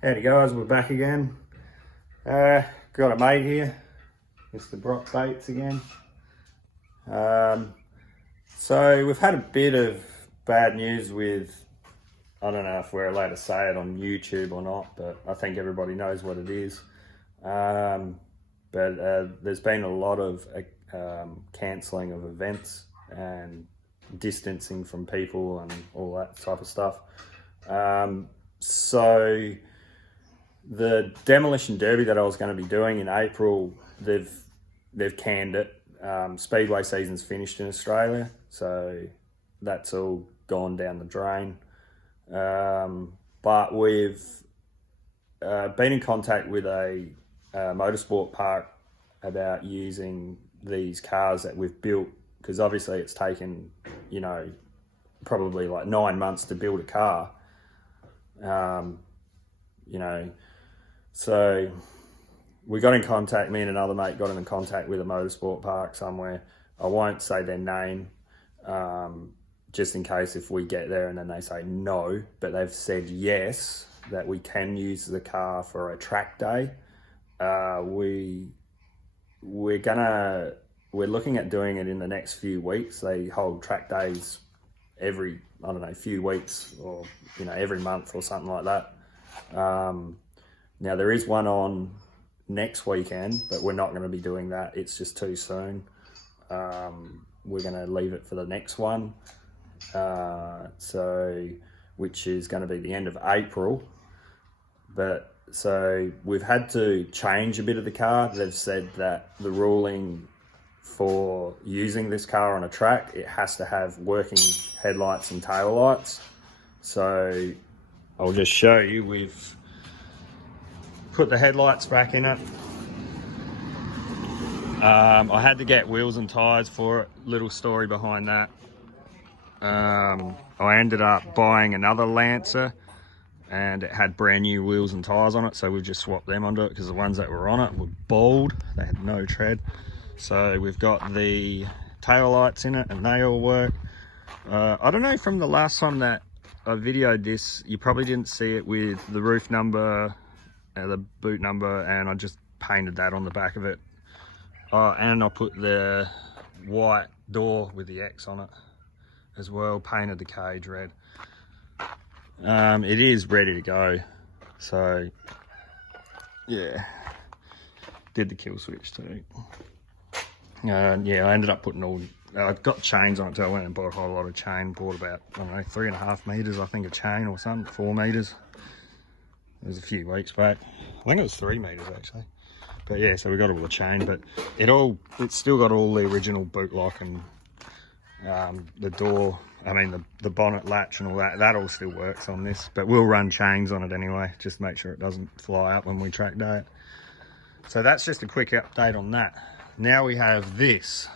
Howdy guys, we're back again. Got a mate here, Mr. Brock Bates again. So we've had a bit of bad news with, I don't know if we're allowed to say it on YouTube or not, but I think everybody knows what it is. But there's been a lot of cancelling of events and distancing from people and all that type of stuff. So the Demolition Derby that I was going to be doing in April, they've canned it. Speedway season's finished in Australia, so that's all gone down the drain. But we've been in contact with a motorsport park about using these cars that we've built, because obviously it's taken, probably like 9 months to build a car. So we got in contact, me and another mate got in contact with a motorsport park somewhere. I won't say their name, just in case if we get there and then they say no, but they've said yes, that we can use the car for a track day. We're looking at doing it in the next few weeks. They hold track days every, few weeks, or, every month or something like that. Now there is one on next weekend, but we're not going to be doing that. It's just too soon. We're going to leave it for the next one. Which is going to be the end of April. But so we've had to change a bit of the car. They've said that the ruling for using this car on a track, it has to have working headlights and tail lights. So I'll just show you, we've put the headlights back in it. I had to get wheels and tyres for it. Little story behind that. I ended up buying another Lancer and it had brand new wheels and tyres on it, so we've just swapped them onto it because the ones that were on it were bald. They had no tread. So we've got the tail lights in it and they all work. I don't know, from the last time that I videoed this, you probably didn't see it with the roof number, the boot number, and I just painted that on the back of it. And I put the white door with the X on it as well, painted the cage red. It is ready to go. So yeah, did the kill switch too. Yeah, I ended up putting I got chains on it too. I went and bought a whole lot of chain, bought about, 3.5 meters, I think, of chain or something, 4 meters. It was a few weeks back. I think it was 3 meters actually. But yeah, so we got all the chain, but it's still got all the original boot lock and the door, the bonnet latch and all that all still works on this, but we'll run chains on it anyway, just to make sure it doesn't fly up when we track day it. So that's just a quick update on that. Now we have this.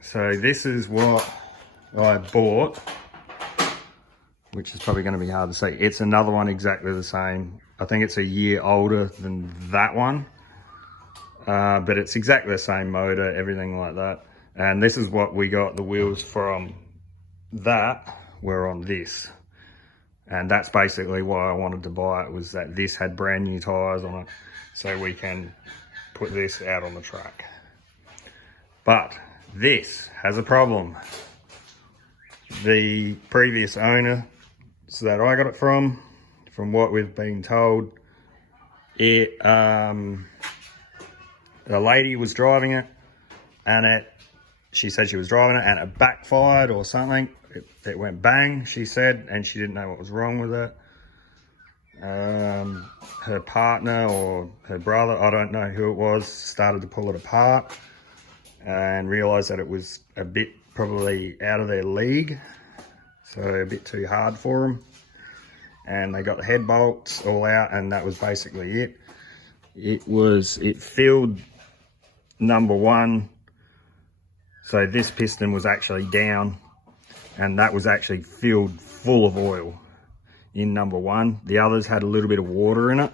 So this is what I bought, which is probably going to be hard to see. It's another one exactly the same. I think it's a year older than that one, but it's exactly the same motor, everything like that. And this is what we got the wheels from. That were on this, and that's basically why I wanted to buy it, was that this had brand new tires on it, so we can put this out on the track. But this has a problem. The previous owner, so that I got it from what we've been told, the lady was driving it, and she said she was driving it and it backfired or something. It went bang, she said, and she didn't know what was wrong with it. Her partner or her brother, I don't know who it was, started to pull it apart and realised that it was a bit probably out of their league, so a bit too hard for them. And they got the head bolts all out, and that was basically it. It filled number one. So this piston was actually down, and that was actually filled full of oil in number one. The others had a little bit of water in it.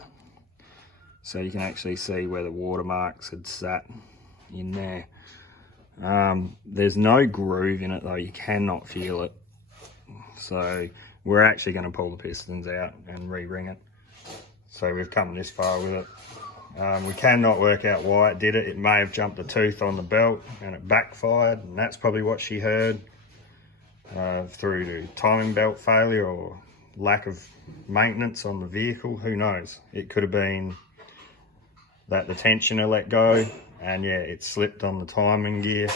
So you can actually see where the watermarks had sat in there. There's no groove in it though, you cannot feel it. So we're actually going to pull the pistons out and re-ring it. So we've come this far with it. We cannot work out why it did it. It may have jumped a tooth on the belt and it backfired, and that's probably what she heard through to timing belt failure or lack of maintenance on the vehicle. Who knows? It could have been that the tensioner let go and yeah, it slipped on the timing gear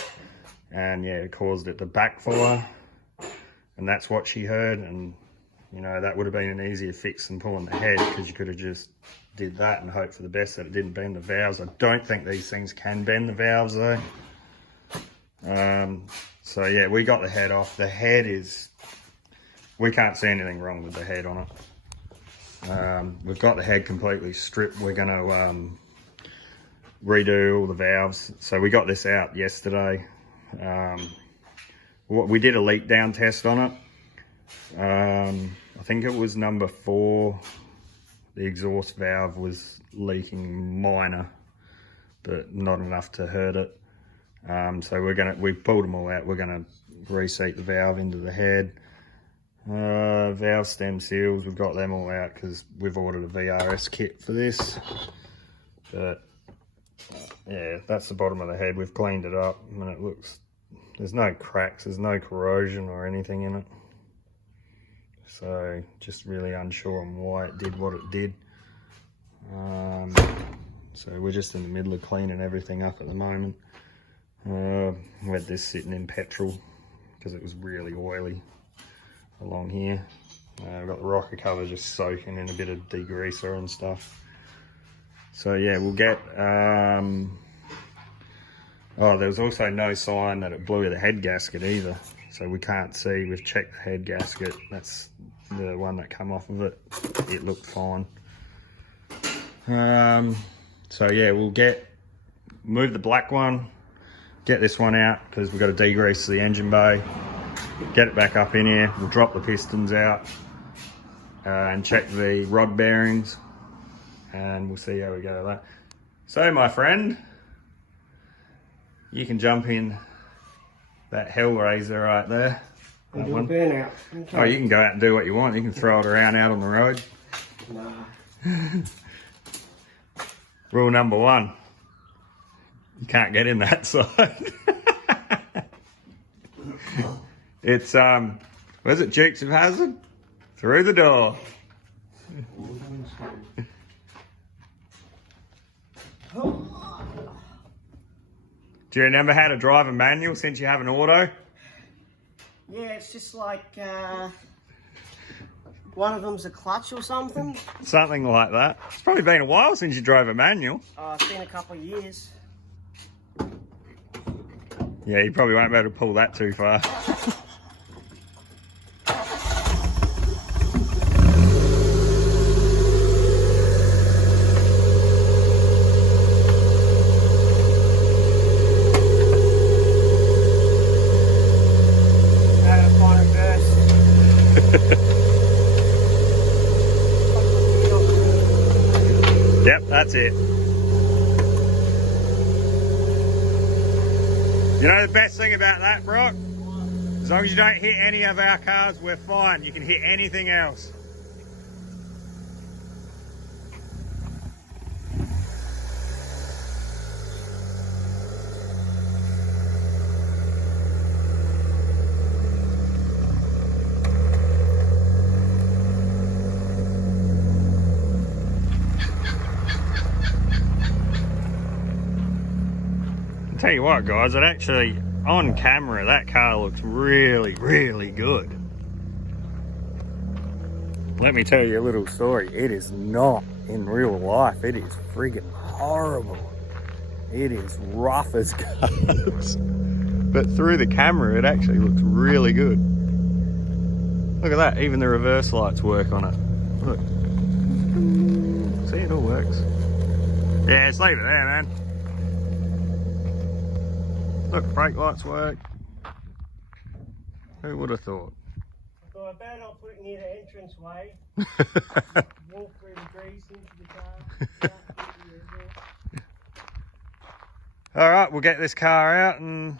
and yeah, it caused it to backfire, and that's what she heard. And you know, that would have been an easier fix than pulling the head, because you could have just did that and hope for the best that it didn't bend the valves. I don't think these things can bend the valves though. So yeah, we got the head off. The head is, we can't see anything wrong with the head on it. We've got the head completely stripped. We're going to redo all the valves. So we got this out yesterday. We did a leak down test on it. I think it was number 4. The exhaust valve was leaking minor, but not enough to hurt it. So we've pulled them all out. We're gonna reseat the valve into the head. Valve stem seals, we've got them all out because we've ordered a VRS kit for this. But yeah, that's the bottom of the head. We've cleaned it up and it looks, there's no cracks, there's no corrosion or anything in it. So just really unsure on why it did what it did. So we're just in the middle of cleaning everything up at the moment. We had this sitting in petrol because it was really oily along here. We've got the rocker cover just soaking in a bit of degreaser and stuff. So yeah, we'll get, oh, there was also no sign that it blew the head gasket either. So we can't see, we've checked the head gasket. That's the one that come off of it. It looked fine. So yeah, we'll move the black one, get this one out because we've got to degrease the engine bay, get it back up in here. We'll drop the pistons out and check the rod bearings, and we'll see how we go with that. So my friend, you can jump in that Hellraiser right there. That one. Burnout. Okay. Oh, you can go out and do what you want. You can throw it around out on the road. Nah. Rule number 1, you can't get in that side. It's, was it Dukes of Hazzard? Through the door. Do you remember how to drive a manual since you have an auto? Yeah, it's just like one of them's a clutch or something. Something like that. It's probably been a while since you drove a manual. It's been a couple of years. Yeah, you probably won't be able to pull that too far. Yep, that's it. You know the best thing about that, Brock? As long as you don't hit any of our cars, we're fine. You can hit anything else. Tell you what guys, it actually, on camera, that car looks really, really good. Let me tell you a little story. It is not in real life. It is friggin' horrible. It is rough as guts. But through the camera, it actually looks really good. Look at that, even the reverse lights work on it. Look. See, it all works. Yeah, just leave it there, man. Look, brake lights work. Who would have thought? I better not put it near the entrance way. Walk through the grease into the car. Alright, we'll get this car out and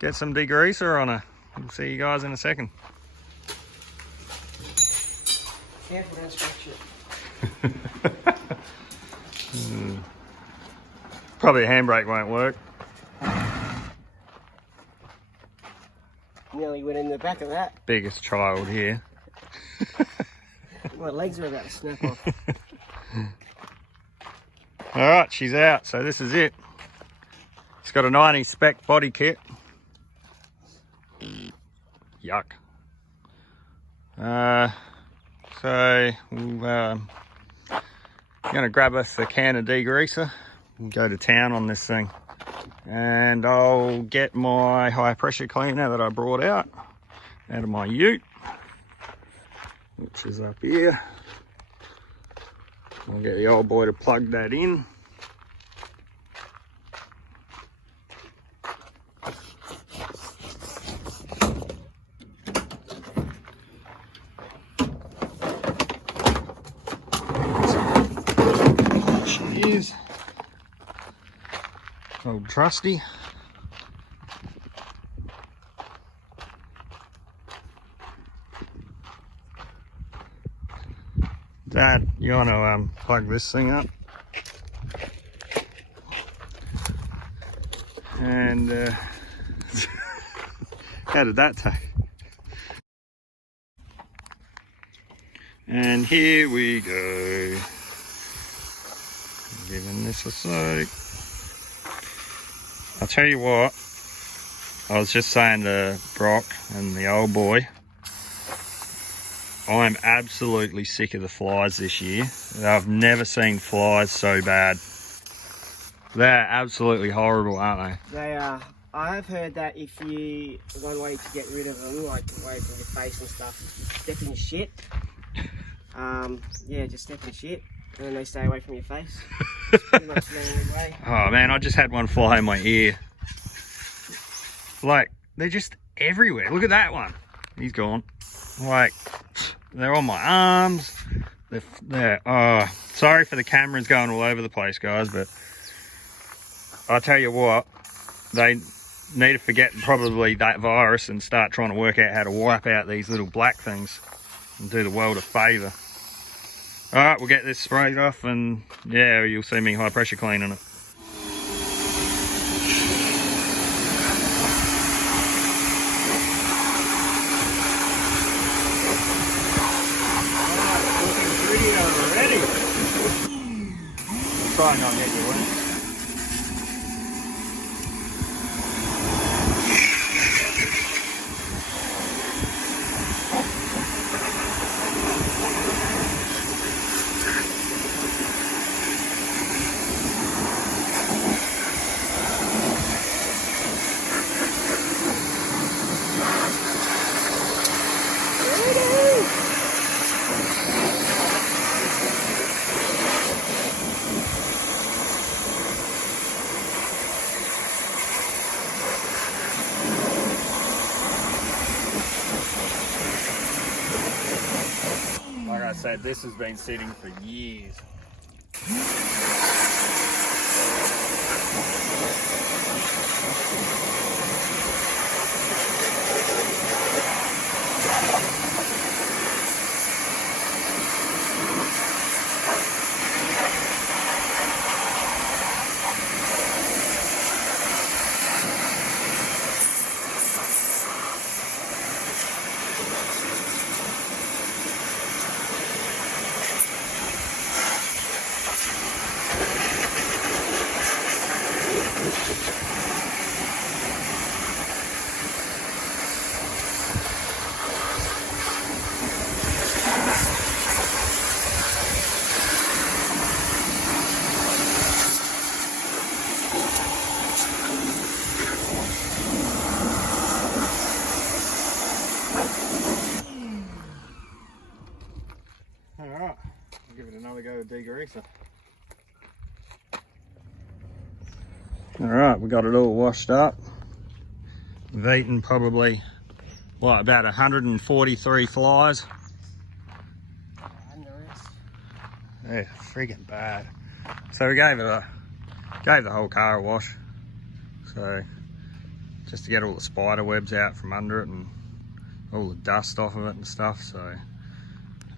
get some degreaser on her. we'll see you guys in a second. Careful, don't scratch it. Probably a handbrake won't work. Nearly went in the back of that. Biggest child here. My legs are about to snap off. Alright, she's out, so this is it. It's got a 90 spec body kit. Yuck. So we're gonna grab us a can of degreaser and go to town on this thing. And I'll get my high pressure cleaner that I brought out of my ute, which is up here. I'll get the old boy to plug that in. She is. Old trusty. Dad, you want to plug this thing up? And how did that take? And here we go. Giving this a soak. I'll tell you what, I was just saying to Brock and the old boy, I'm absolutely sick of the flies this year. I've never seen flies so bad. They're absolutely horrible, aren't they? They are. I've heard that if you, one way to get rid of them, like away from your face and stuff, is step in shit. Yeah, just step in shit, and then they stay away from your face. It's pretty much the only way. Oh man, I just had one fly in my ear. Like, they're just everywhere. Look at that one. He's gone. Like, they're on my arms. They're sorry for the cameras going all over the place, guys, but I'll tell you what, they need to forget probably that virus and start trying to work out how to wipe out these little black things and do the world a favour. Alright, we'll get this sprayed off and yeah, you'll see me high pressure cleaning it. Try and not get you wet. Like I said, this has been sitting for years. Alright, I'll give it another go with degreaser. Alright, we got it all washed up. We've eaten probably, what, about 143 flies. They're friggin' bad. So we gave the whole car a wash. So just to get all the spider webs out from under it and all the dust off of it and stuff. So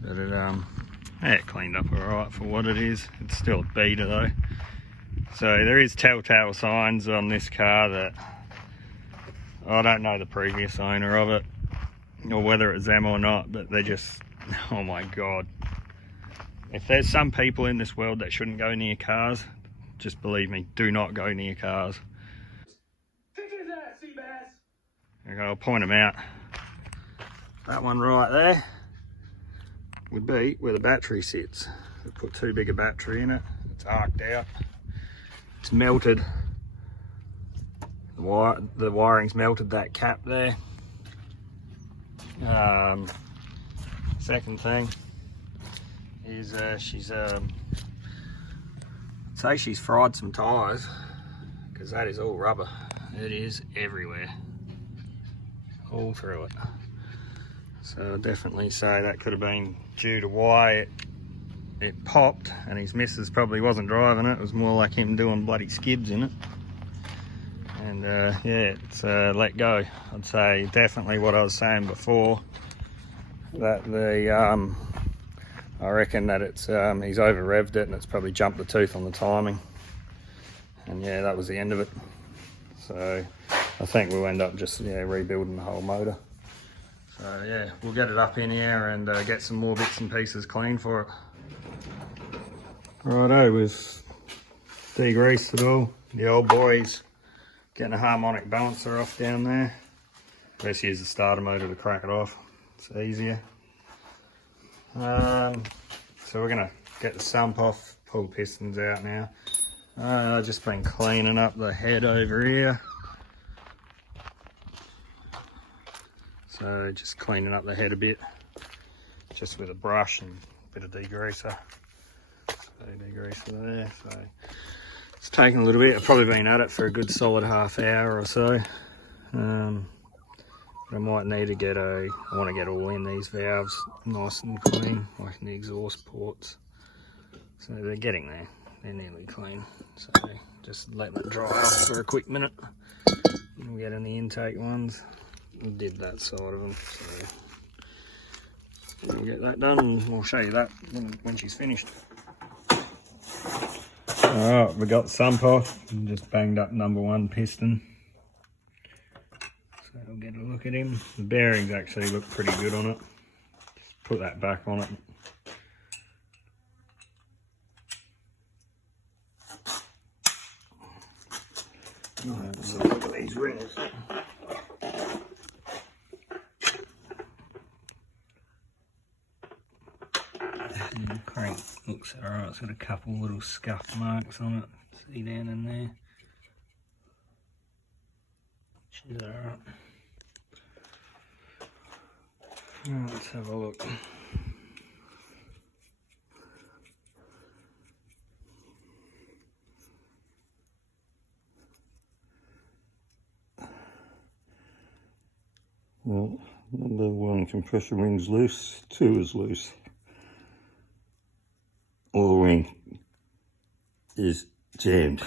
but it yeah, it cleaned up alright for what it is. It's still a beater though. So there is telltale signs on this car that I don't know the previous owner of it or whether it's them or not, but they just, oh my god. If there's some people in this world that shouldn't go near cars, just believe me, do not go near cars. Okay, I'll point them out. That one right there would be where the battery sits. We put too big a battery in it. It's arced out. It's melted. The wiring's melted that cap there. Second thing is she's say she's fried some tyres, because that is all rubber. It is everywhere, all through it. So I'd definitely say that could have been due to why it popped, and his missus probably wasn't driving it. It was more like him doing bloody skids in it. And yeah, it's let go. I'd say definitely what I was saying before, that the I reckon that it's he's over revved it and it's probably jumped the tooth on the timing. And yeah, that was the end of it. So I think we'll end up just rebuilding the whole motor. So yeah, we'll get it up in here and get some more bits and pieces clean for it. Righto, we've degreased it all. The old boy's getting a harmonic balancer off down there. Let's use the starter motor to crack it off. It's easier. So we're gonna get the sump off, pull the pistons out now. I've just been cleaning up the head over here. So just cleaning up the head a bit, just with a brush and a bit of degreaser. So degreaser there. So it's taken a little bit. I've probably been at it for a good solid half hour or so. But I might need to get I want to get all in these valves nice and clean, like in the exhaust ports. So they're getting there. They're nearly clean. So just letting it dry off for a quick minute. And we'll get in the intake ones. We did that side of them. So we'll get that done and we'll show you that when she's finished. Alright, we got the sump off and just banged up number 1 piston. So we'll get a look at him. The bearings actually look pretty good on it. Just put that back on it. Alright, so look at these rings. And the crank looks alright, it's got a couple little scuff marks on it. See down in there. She's alright. Let's have a look. Well, number 1 compression ring's loose, 2 is loose. Or the ring is jammed.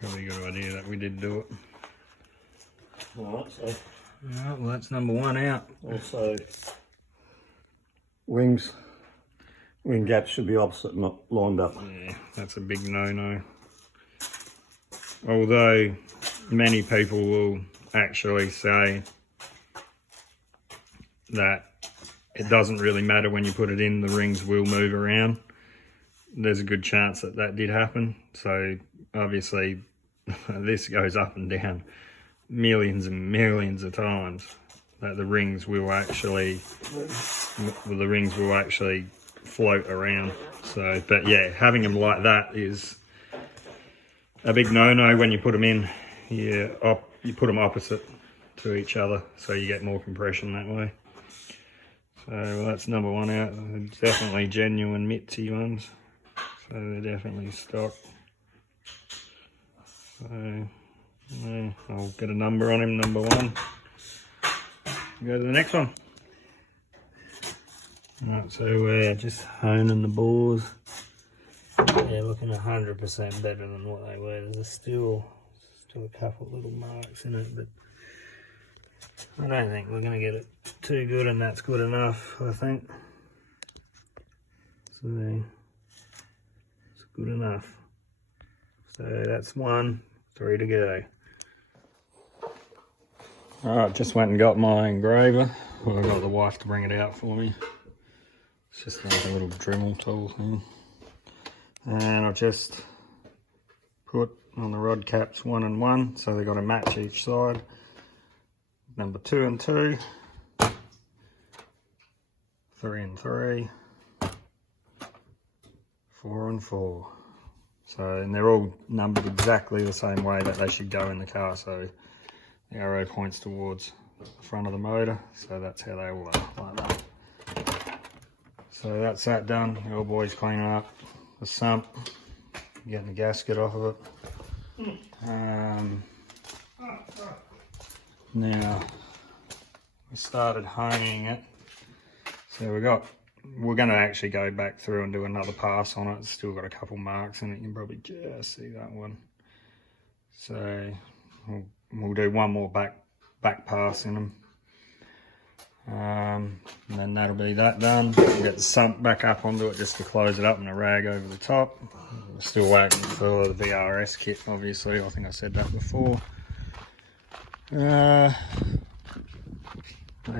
Probably a good idea that we did do it. Alright, so Alright, well that's number 1 out. also ring gaps should be opposite, not lined up. Yeah, that's a big no-no. Although many people will actually say that it doesn't really matter when you put it in, the rings will move around. There's a good chance that that did happen. So obviously this goes up and down millions and millions of times, that the rings will actually float around. So, but yeah, having them like that is a big no-no. When you put them in, you put them opposite to each other, so you get more compression that way. So well, that's number 1 out. They're definitely genuine Mitzi ones, so they're definitely stock. So yeah, I'll get a number on him, number 1. Go to the next one. Right, so we're just honing the bores. Yeah, looking 100% better than what they were. There's still to a couple little marks in it, but I don't think we're going to get it too good, and that's good enough, I think. So it's good enough. So that's 1, 3 to go. Alright, just went and got my engraver. Well, I got the wife to bring it out for me. It's just like a little Dremel tool thing. And I just put on the rod caps 1 and 1, so they got to match each side. Number 2 and 2, 3 and 3, 4 and 4. So, and they're all numbered exactly the same way that they should go in the car. So the arrow points towards the front of the motor, so that's how they all are, like that. So that's that done. The old boy's cleaning up the sump, getting the gasket off of it. Now we started honing it, so we're going to actually go back through and do another pass on it. It's still got a couple marks in it. You can probably just see that one. So we'll do one more back pass in them, and then that'll be that done. We'll get the sump back up onto it just to close it up, and a rag over the top. We're still waiting for the VRS kit, obviously. I think I said that before. The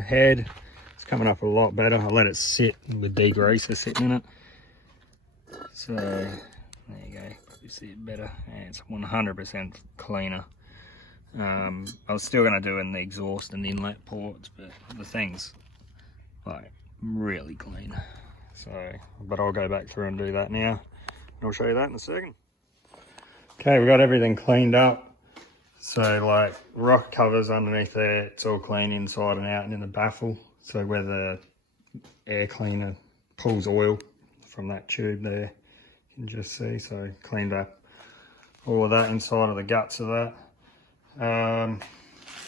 head is coming up a lot better. I let it sit with degreaser sitting in it. So there you go, you see it better. And it's 100% cleaner. I was still going to do in the exhaust and the inlet ports, but the thing's like really clean. So, but I'll go back through and do that now. I'll show you that in a second. Okay, we got everything cleaned up. So like rock covers underneath there, it's all clean inside and out and in the baffle. So where the air cleaner pulls oil from that tube there, you can just see. So cleaned up all of that inside of the guts of that.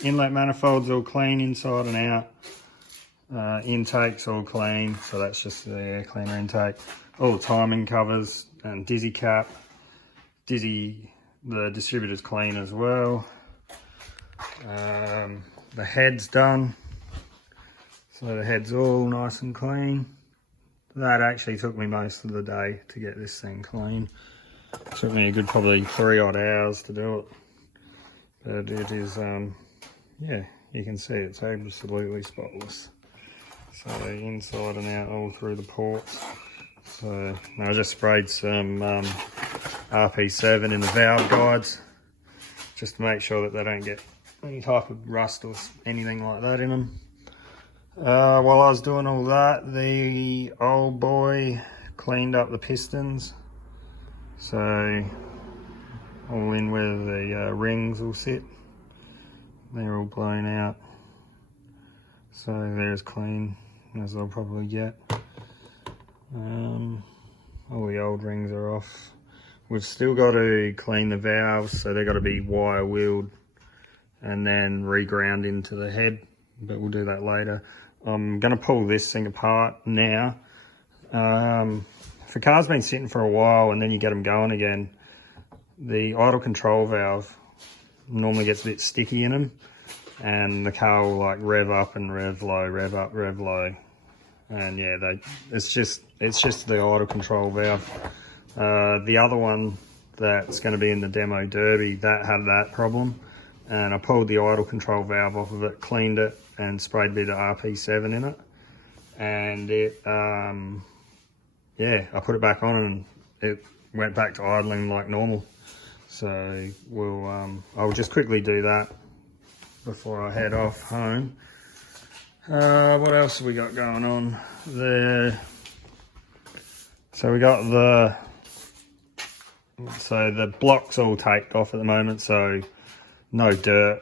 Inlet manifolds all clean inside and out. Intake's all clean, so that's just the air cleaner intake. All the timing covers and dizzy cap. The distributor's clean as well. The head's done, so the head's all nice and clean. That actually took me most of the day to get this thing clean. It took me a good probably 3 odd hours to do it. But it is, yeah, you can see it's absolutely spotless. So inside and out all through the ports. So I just sprayed some RP7 in the valve guides just to make sure that they don't get any type of rust or anything like that in them. While I was doing all that, the old boy cleaned up the pistons. So all in where the rings will sit. They're all blown out. So they're as clean as they'll probably get. All the old rings are off. We've still got to clean the valves, so they've got to be wire wheeled and then reground into the head, but we'll do that later. I'm going to pull this thing apart now. If a car's been sitting for a while and then you get them going again, the idle control valve normally gets a bit sticky in them, and the car will like rev up and rev low, rev up, rev low. And yeah, it's just the idle control valve. The other one that's going to be in the demo derby, that had that problem, and I pulled the idle control valve off of it, cleaned it, and sprayed a bit of RP7 in it, and it yeah, I put it back on and it went back to idling like normal. So I'll just quickly do that before I head off home. What else have we got going on there? So we got the block's all taped off at the moment, so no dirt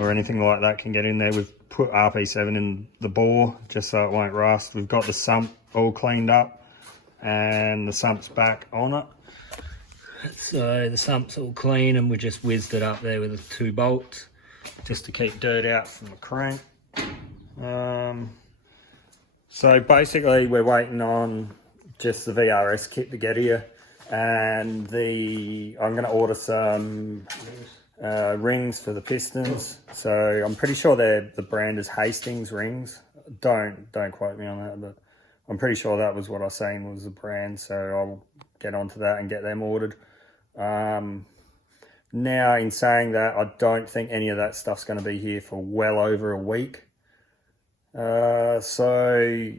or anything like that can get in there. We've put RP7 in the bore just so it won't rust. We've got the sump all cleaned up and the sump's back on it. So the sump's all clean, and we just whizzed it up there with the 2 bolts just to keep dirt out from the crank. So basically we're waiting on just the VRS kit to get here, and I'm going to order some rings for the pistons. So I'm pretty sure the brand is Hastings rings. Don't quote me on that, but I'm pretty sure that was what I was saying was the brand. So I'll get onto that and get them ordered. Now, in saying that, I don't think any of that stuff's going to be here for well over a week. So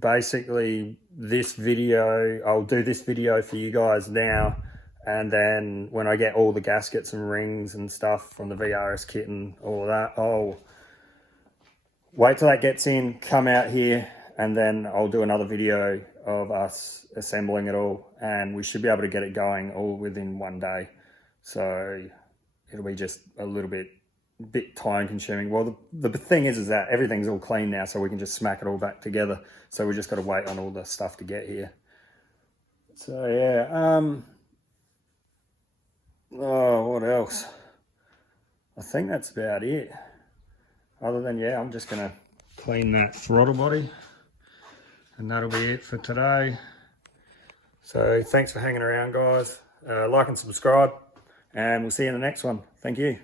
basically this video, I'll do this video for you guys now, and then when I get all the gaskets and rings and stuff from the VRS kit and all of that, I'll wait till that gets in, come out here, and then I'll do another video of us assembling it all, and we should be able to get it going all within one day. So it'll be just a little bit time consuming. Well, the thing is that everything's all clean now, so we can just smack it all back together. So we just got to wait on all the stuff to get here. So yeah, oh, what else? I think that's about it. Other than, yeah, I'm just gonna clean that throttle body, and that'll be it for today. So thanks for hanging around, guys. Like and subscribe, and we'll see you in the next one. Thank you.